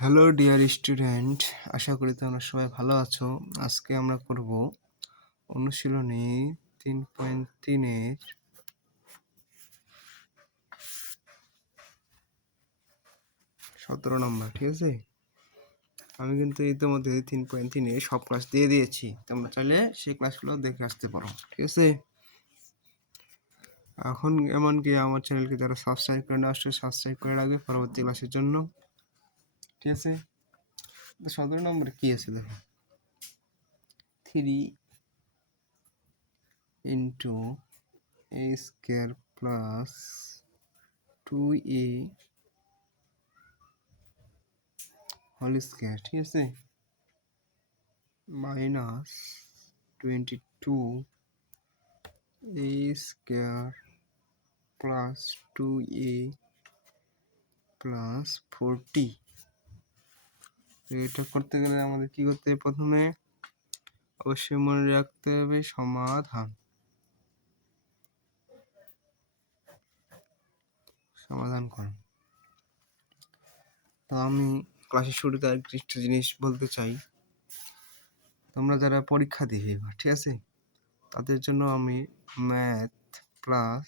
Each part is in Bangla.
হ্যালো ডিয়ার স্টুডেন্ট, আশা করি তোমরা সবাই ভালো আছো। আজকে আমরা করব অনুশীলনী 3.3-এর 17 নম্বর। ঠিক আছে, আমি কিন্তু ইতিমধ্যে 3.3-এ সব ক্লাস দিয়ে দিয়েছি, তোমরা চাইলে সেই ক্লাসগুলো দেখে আসতে পারো। ঠিক আছে, এখন এমনকি আমার চ্যানেলকে যারা সাবস্ক্রাইব করে না আসছে সাবস্ক্রাইব করে রাখবে পরবর্তী ক্লাসের জন্য। ঠিক আছে, 17 নম্বরে কি আছে দেখো, 3 into a square plus 2a whole square, ঠিক আছে, minus 22 a square plus 2a plus 40। এটা করতে গেলে আমাদের কি করতে হবে? প্রথমে অবশ্যই মনে রাখতে হবে সমাধান করো। তো আমি ক্লাসের শুরুতে আরেকটা জিনিস বলতে চাই, তোমরা যারা পরীক্ষা দিবে এবার, ঠিক আছে, তাদের জন্য আমি math plus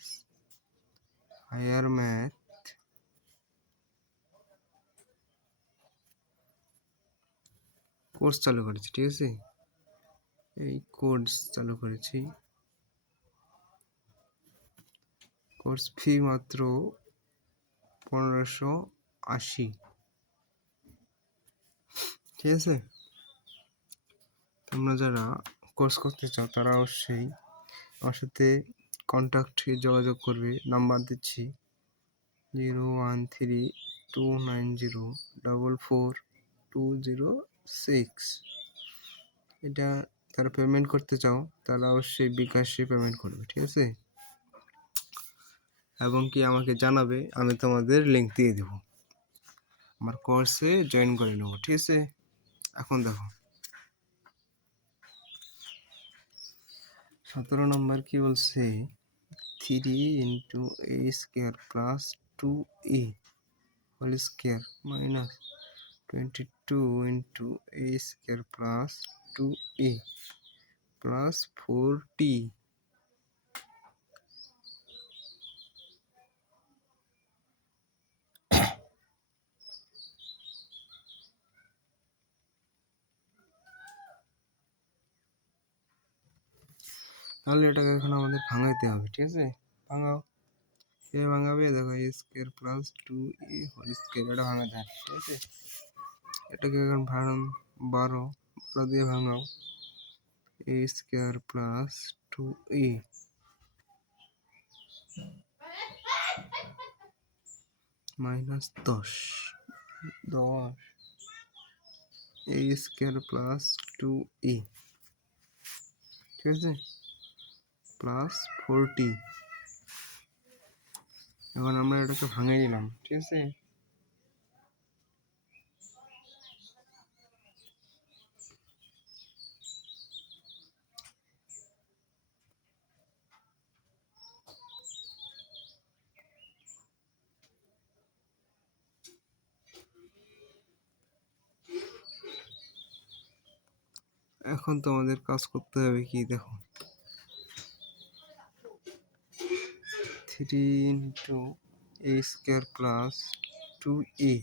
higher math course চালু করেছি। ঠিক আছে, এই কোর্স চালু করেছি, কোর্স ফি মাত্র 1580। ঠিক আছে, তোমরা যারা কোর্স করতে চাও তারা অবশ্যই আমার সাথে কন্ট্যাক্টে যোগাযোগ করবে। নাম্বার দিচ্ছি 013290444206। এটা তারা পেমেন্ট করতে চাও তারা অবশ্যই বিকাশে পেমেন্ট করবে। ঠিক আছে, এবং কি আমাকে জানাবে, আমি তোমাদের লিঙ্ক দিয়ে দেবো, আমার কোর্সে জয়েন করে নেবো। ঠিক আছে, এখন দেখো 17 নম্বর কি বলছে, 3 into a square plus 2a whole square minus 22 into a square plus 2a plus 4t। তাহলে এটাকে এখন আমাদের ভাঙাইতে হবে। ঠিক আছে, ভাঙাও, এ ভাঙাবে, দেখো a square plus 2a whole square, এটা ভাঙাতে হবে। ঠিক আছে, এটাকে এখন 12 দিয়ে ভাঙাও, a square plus 2a minus 10 a square plus 2a, ঠিক আছে, প্লাস 40। এখন আমরা এটাকে ভাঙিয়ে নিলাম। ঠিক আছে, এখন তোমাদের কাজ করতে হবে কি দেখো, 3 into a square plus 2a,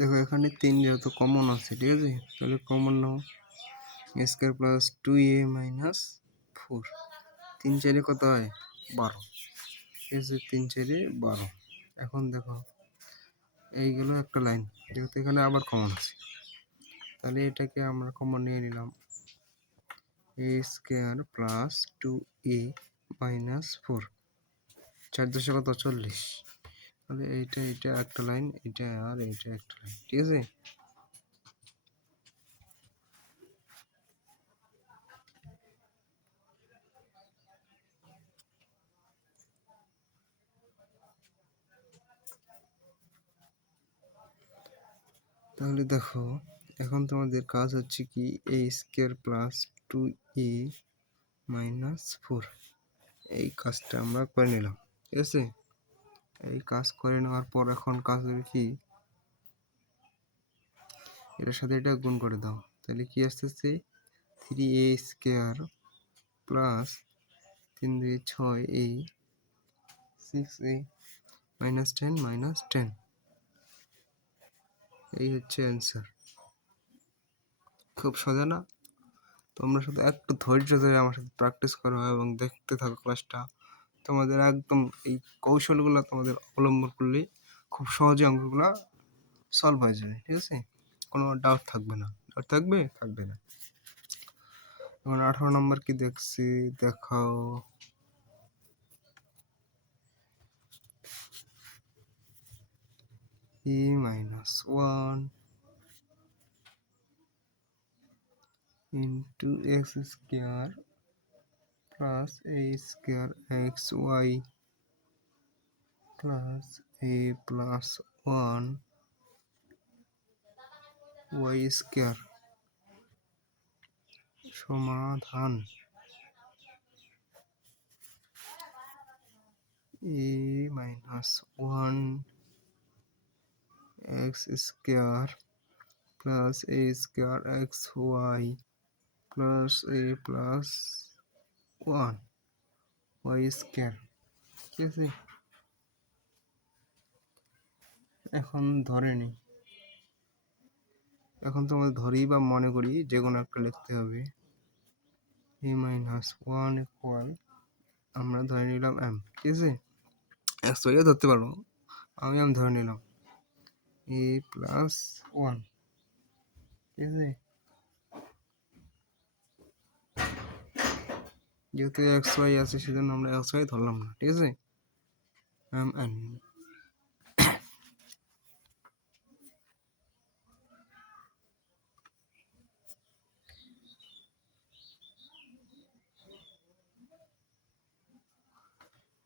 দেখো এখানে 3 যেহেতু কমন আছে, ঠিক আছে, তাহলে common now, a square plus 2a minus 4, 3 4 কত হয় 12, ঠিক আছে, 3 4 12। এখন দেখো এইগুলো একটা লাইন, যেহেতু এখানে আবার কমন আছে, তাহলে এটাকে আমরা কমন নিয়ে নিলাম, a square plus 2a minus 4, 4 দশে কত 40, তাহলে এইটা একটা লাইন, এটা আর এইটা একটা লাইন। ঠিক আছে, তাহলে দেখো এখন তোমাদের কাজ হচ্ছে কি এ স্কোয়ার প্লাস 2a মাইনাস 4 এই কাজটা আমরা করে নিলাম, ঠিক আছে। এই কাজ করে নেওয়ার পর এখন কাজ হবে কি এটার সাথে এটা গুণ করে দাও, তাহলে কি আসতেছে 3a square plus 3 2 6a 6a minus 10 এই হচ্ছে অ্যান্সার। খুব সোজা না? তোমরা শুধু একটু ধৈর্য ধরে আমার সাথে প্র্যাকটিস করো এবং দেখতে থাকো ক্লাসটা। তোমাদের একদম এই কৌশলগুলো তোমাদের অবলম্বন করলে খুব সহজে অঙ্কগুলো সলভ হয়ে যাবে, ঠিক আছে। কোনো ডাউট থাকবে না। ডাউট থাকবে না। এখন 18 নম্বর কি দেখছি দেখাও। e minus 1 into x square plus a square xy plus a plus 1 y square সমাধান a minus 1 x square plus a square xy plus a plus 1 y square, ঠিক আছে। এখন ধরে নিই, এখন তোমাদের ধরেই বা মনে করি যে কোনো একটা লিখতে হবে। a minus 1 ইকুয়াল আমরা ধরে নিলাম m, ঠিক আছে। একশোইও ধরতে পারবো, আমি ধরে নিলাম a প্লাস 1, ঠিক আছে। যেহেতু এক্স ওয়াই আছে সেজন্য আমরা এক্স ওয়াই ধরলাম না, ঠিক আছে। এম এন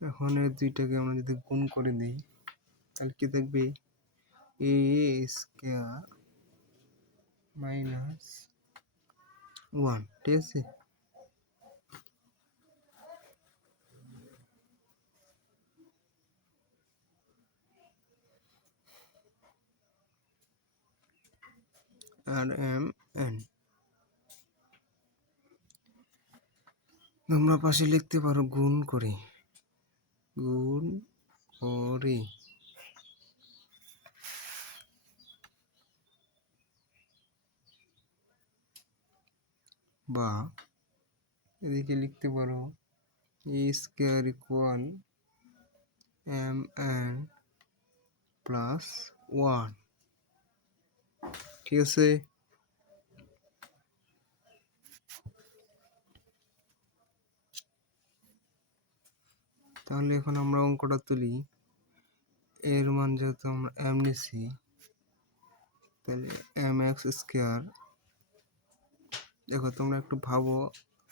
এখন এই দুইটাকে আমরা যদি গুণ করে দিই তাহলে কি দেখবে এ স্কয়ার মাইনাস 1, ঠিক আছে। আর এম এন তোমরা পাশে লিখতে পারো গুণ করে বা এদিকে লিখতে পারো a square equal m n plus 1, ঠিক আছে। তাহলে এখন আমরা অঙ্কটা তুলি। এর মান যেহেতু আমরা এম নিছি তাহলে এম এক্স স্কোয়ার, দেখো তোমরা একটু ভাবো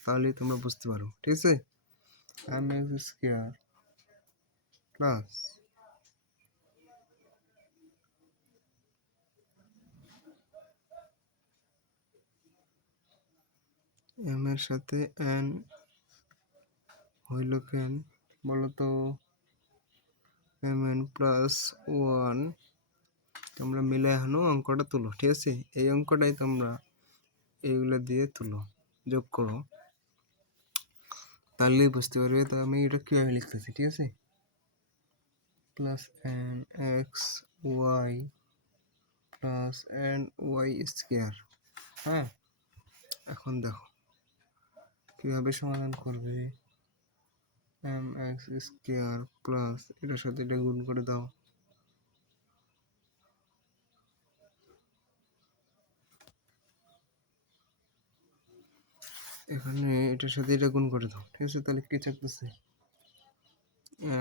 তাহলেই তোমরা বুঝতে পারো, ঠিক আছে। M X square plus M এর সাথে এন হইল কেন বলো তো, এম এন প্লাস 1 তোমরা মিলে এখনো অঙ্কটা তুলো, ঠিক আছে। এই অঙ্কটাই তোমরা এইগুলো দিয়ে তুলো, যোগ করো, তাহলেই বুঝতে পারবে। তো আমি এটা কীভাবে লিখতেছি, ঠিক আছে। Plus N X Y plus N Y square, হ্যাঁ। এখন দেখো কীভাবে সমাধান করবে। এম এক্স স্কোয়ার প্লাস এটার সাথে এটা গুণ করে দাও, এখানে এটার সাথে এটা গুণ করে দাও, ঠিক আছে। তাহলে কি থাকতেছে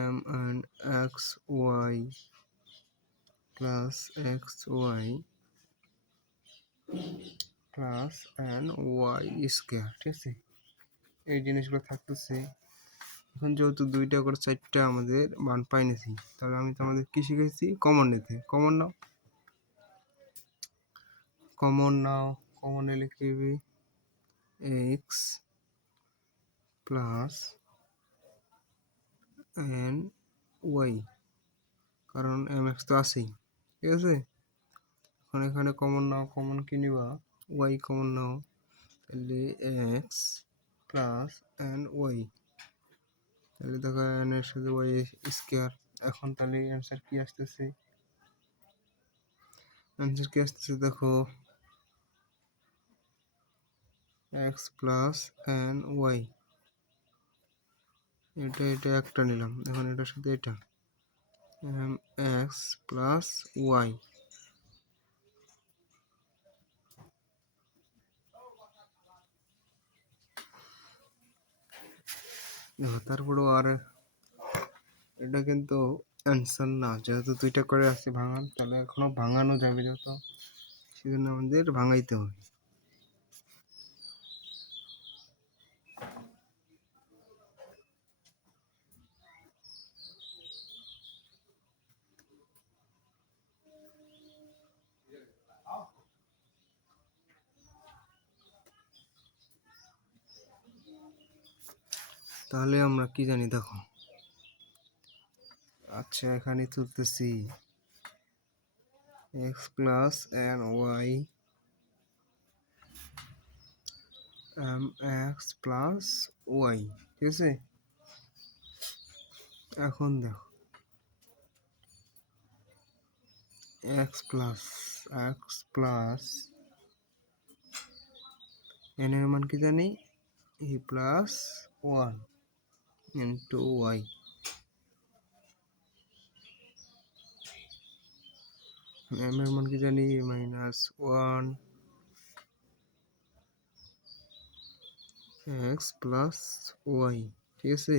M N X Y plus X Y plus N Y square, ঠিক আছে। এই জিনিসগুলো থাকতেছে। এখন যেহেতু দুইটা করে 4টা আমাদের মান পাই নিছি, তাহলে আমি তোমাদের কি শিখেছি কমন নিতে। কমন নাও, কমন নাও, কমন এলে কি হবে এক্স প্লাস এন ওয়াই, কারণ এম এক্স তো আছেই, ঠিক আছে। এখন এখানে কমন নাও, কমন কি নিবা ওয়াই কমন নাও, তাহলে এক্স প্লাস এন ওয়াই, তাহলে দেখো এন এর সাথে ওয়াই স্কোয়ার। এখন তাহলে অ্যান্সার কি আসতেছে, দেখো এক্স প্লাস এন ওয়াই, এটা একটা নিলাম, এখন এটার সাথে এটা এক্স প্লাস ওয়াই, দেখো তারপরেও আর এটা কিন্তু অ্যান্সার না, যেহেতু দুইটা করে আছে ভাঙান, তাহলে এখনো ভাঙানো যাবে, যত সেজন্য আমাদের ভাঙাইতে হবে। তাহলে আমরা কি জানি দেখো, আচ্ছা এখানে তুলতেছি x plus N y m x plus y, ঠিক আছে। এখন দেখো এক্স প্লাস এন এর মান কি জানি e plus one into y, m এর মান কি জানি minus one x plus y, ঠিক আছে।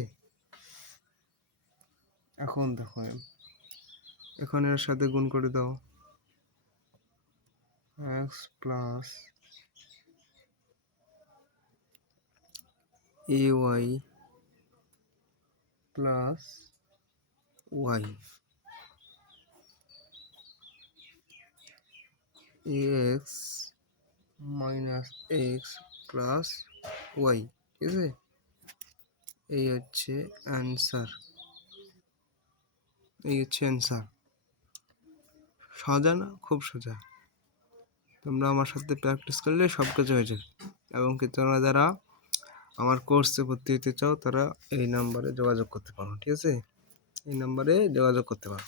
এখন দেখো এখন এর সাথে গুণ করে দাও, x plus a y plus y x minus x plus y, ঠিক আছে। এই হচ্ছে অ্যান্সার, সোজা না, খুব সোজা। তোমরা আমার সাথে প্র্যাকটিস করলে সব কিছু হয়ে যাবে। এবং কি তোমরা যারা আমার কোর্সে ভর্তি হতে চাও তারা এই নাম্বারে যোগাযোগ করতে পারো, ঠিক আছে, এই নাম্বারে যোগাযোগ করতে পারো।